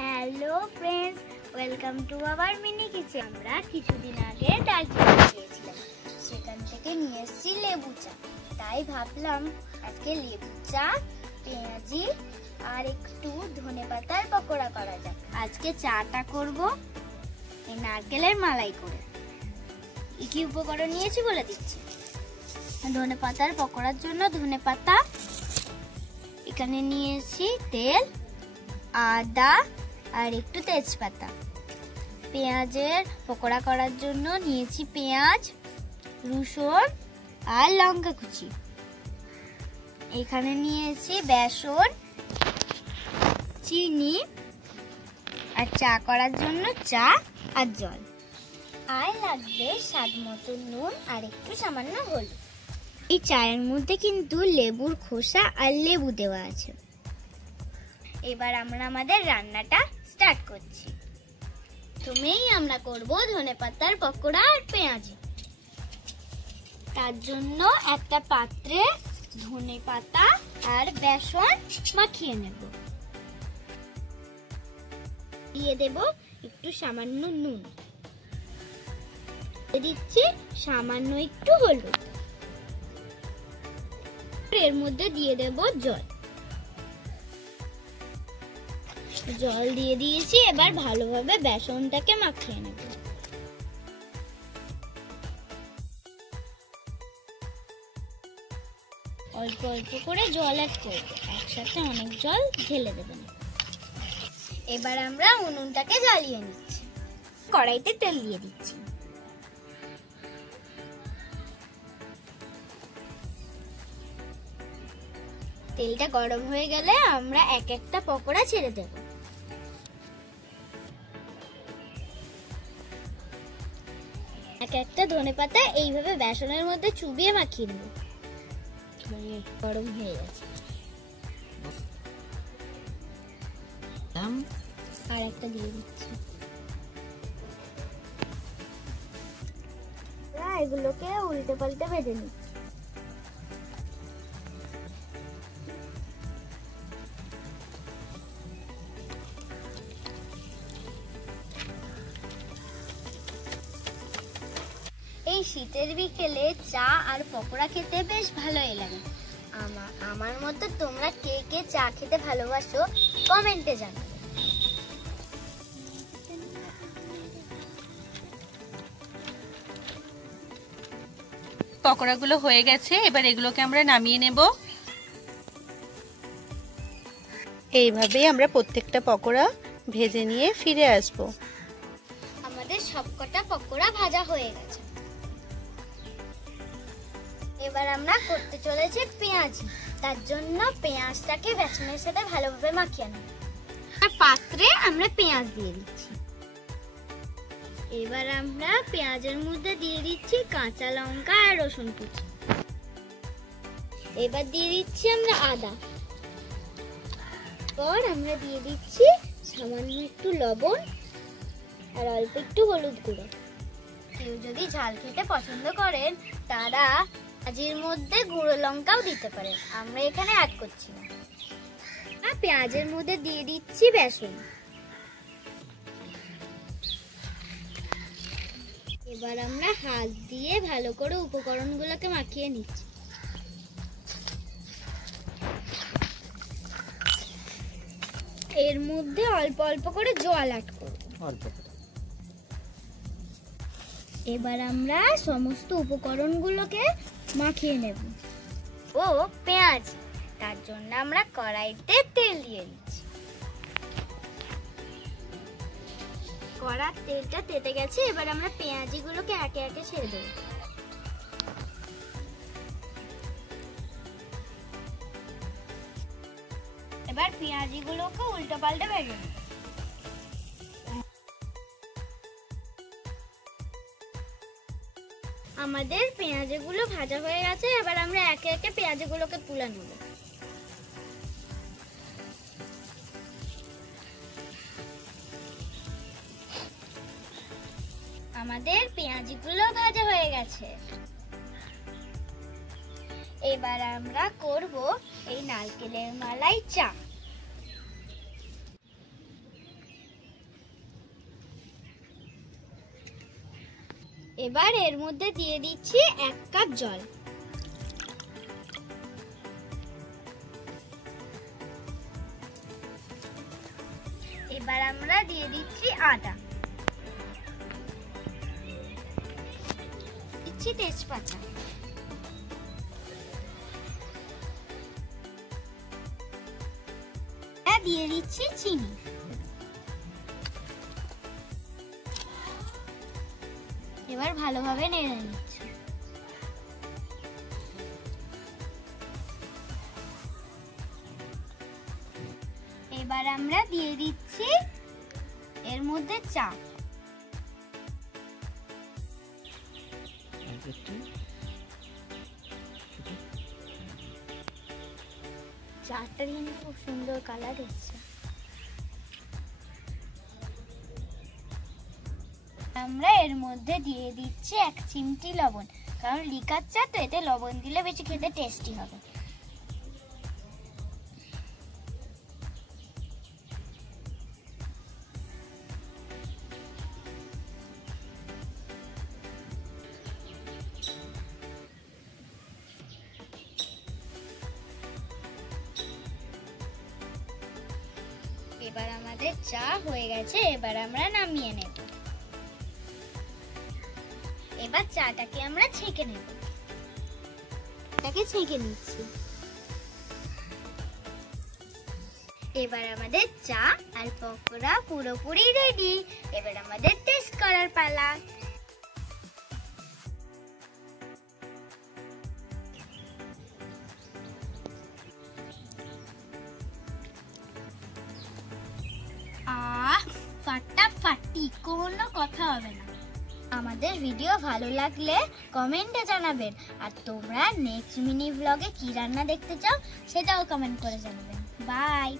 Hello friends, welcome to our mini kitchen. আমরা কিছুদিন আগে দার্জিলিং গিয়েছিলাম, সেখান থেকে নিয়ে এসেছি লেবু চা। তাই ভাবলাম আজকে লেবু চা, পেঁয়াজি আর একটু ধনেপাতার পকোড়া করা যাক। আজকে চাটা করব এই নারকেলের মালাই করে। কি উপকরণ নিয়েছি বলে দিচ্ছি। ধনেপাতার পকোড়ার জন্য ধনেপাতা, এখানে নিয়েছি তেল, আদা আর একটু তেজপাতা। পেঁয়াজের পকোড়া করার জন্য নিয়েছি পেঁয়াজ, রসুন আর লঙ্কা কুচি। এখানে নিয়েছি বেসন, চিনি আর চা করার জন্য চা আর জল। আর লাগবে স্বাদ মতো নুন আর একটু সামান্য হলুদ। এই চায়ের মধ্যে কিন্তু লেবুর খোসা আর লেবু দেওয়া আছে। এবার আমরা আমাদের রান্নাটা স্টার্ট করছি। প্রথমেই আমরা করব ধনেপাতার পকোড়া আর পেঁয়াজি। তার জন্য একটা পাত্রে ধনেপাতা আর বেসন মাখিয়ে নেব। দিয়ে দেব একটু সামান্য নুন, দিচ্ছি সামান্য একটু হলুদ। এর মধ্যে দিয়ে দেব জল। জল দিয়ে দিয়েছি, এবার ভালোভাবে বেসনটাকে মাখিয়ে নেব। অল্প অল্প করে জল অ্যাড করব, একসাথে অনেক জল ঢেলে দেবেন। এবার আমরা উনুনটাকে জ্বালিয়ে নিচ্ছি। কড়াইতে তেল দিয়ে দিচ্ছি। তেলটা গরম হয়ে গেলে আমরা এক একটা পকোড়া ছেড়ে দেব। এক একটা ধনেপাতা এইভাবে বেসনের মধ্যে চুবিয়ে মাখিয়ে নেব। গরম হয়ে গেছে, আর একটা দিয়ে দিচ্ছি। এগুলোকে উল্টে পাল্টে ভেজে নিচ্ছি। এই শীতের বিকেলে চা আর পকোড়া খেতে বেশ ভালোই লাগে। আমার মতো তোমরা কে কে চা খেতে ভালোবাসো কমেন্টে জানাবে। পকোড়াগুলো হয়ে গেছে, এবার এগুলোকে আমরা নামিয়ে নেব। এইভাবেই আমরা প্রত্যেকটা পকোড়া ভেজে নিয়ে ফিরে আসব। আমাদের সবকটা পকোড়া ভাজা হয়ে গেছে। এবার আমরা করতে চলেছি পেঁয়াজি। তার জন্য পেঁয়াজটাকে বেসনের সাথে ভালোভাবে মাখিয়ে নেব। আর পাত্রে আমরা পেঁয়াজ দিয়ে দিচ্ছি। এবার আমরা পেঁয়াজের মধ্যে দিয়ে দিচ্ছি কাঁচা লঙ্কা আর রসুন কুচি। এবার দিয়ে দিচ্ছি আমরা আদা। পর আমরা দিয়ে দিচ্ছি সামান্য একটু লবণ আর অল্প একটু হলুদ গুঁড়ো। কেউ যদি ঝাল খেতে পছন্দ করেন তারা পেঁয়াজের মধ্যে গুঁড়ো লঙ্কাও দিতে পারেন, আমরা এখানে অ্যাড করছি না। আর পেঁয়াজের মধ্যে দিয়ে দিচ্ছি বেসন। এবার আমরা হাত দিয়ে ভালো করে উপকরণগুলোকে মাখিয়ে নিচ্ছি। এর মধ্যে অল্প অল্প করে জল অ্যাড করব। এবার আমরা সমস্ত উপকরণগুলোকে মাখিয়ে নেব। ও পেঁয়াজ, তার জন্য আমরা কড়াইতে তেল দিয়ে দিচ্ছি। কড়ার তেলটা তেতে গেছে, এবার আমরা পেঁয়াজিগুলোকে একে একে ছেড়ে দেব। এবার পেঁয়াজিগুলোকে উল্টো পাল্টে ভেজে নেব। আমাদের পেঁয়াজগুলো ভাজা হয়ে গেছে, এবার আমরা একে একে পেঁয়াজগুলোকে তুলে নেব। আমাদের পেঁয়াজগুলো ভাজা হয়ে গেছে। এবার আমরা করব এই নারকেলের মালাই চা। এবার এর মধ্যে দিয়ে দিচ্ছি 1 কাপ জল। এবার আমরা দিয়ে দিচ্ছি আদা, দিচ্ছি তেজপাতা, দিয়ে দিচ্ছি চিনি। এবার ভালোভাবে নেড়ে নিচ্ছি। এবার আমরা দিয়ে দিচ্ছি এর মধ্যে চা। চাটা কিন্তু খুব সুন্দর কালার এসেছে। আমরা এর মধ্যে দিয়ে দিচ্ছি 1 চিমটি লবণ, কারণ লিকার চা তো, এতে লবণ দিলে বেশি খেতে টেস্টি হবে। এবার আমাদের চা হয়ে গেছে, এবার আমরা নামিয়ে নেব। এবার চাটাকে আমরা ছেঁকে নেব। এটাকে ছেঁকে নিচ্ছি। এবার আমাদের চা আর পকোড়া পুরোপুরি রেডি। এবার আমাদের টেস্ট করার পালা। ফাটাফাটি, কোনো কথা হবে না। আমাদের ভিডিও ভালো লাগলে কমেন্টে জানাবেন, আর তোমরা নেক্সট মিনি ব্লগে কি রান্না দেখতে চাও সেটাও কমেন্ট করে জানাবেন। বাই।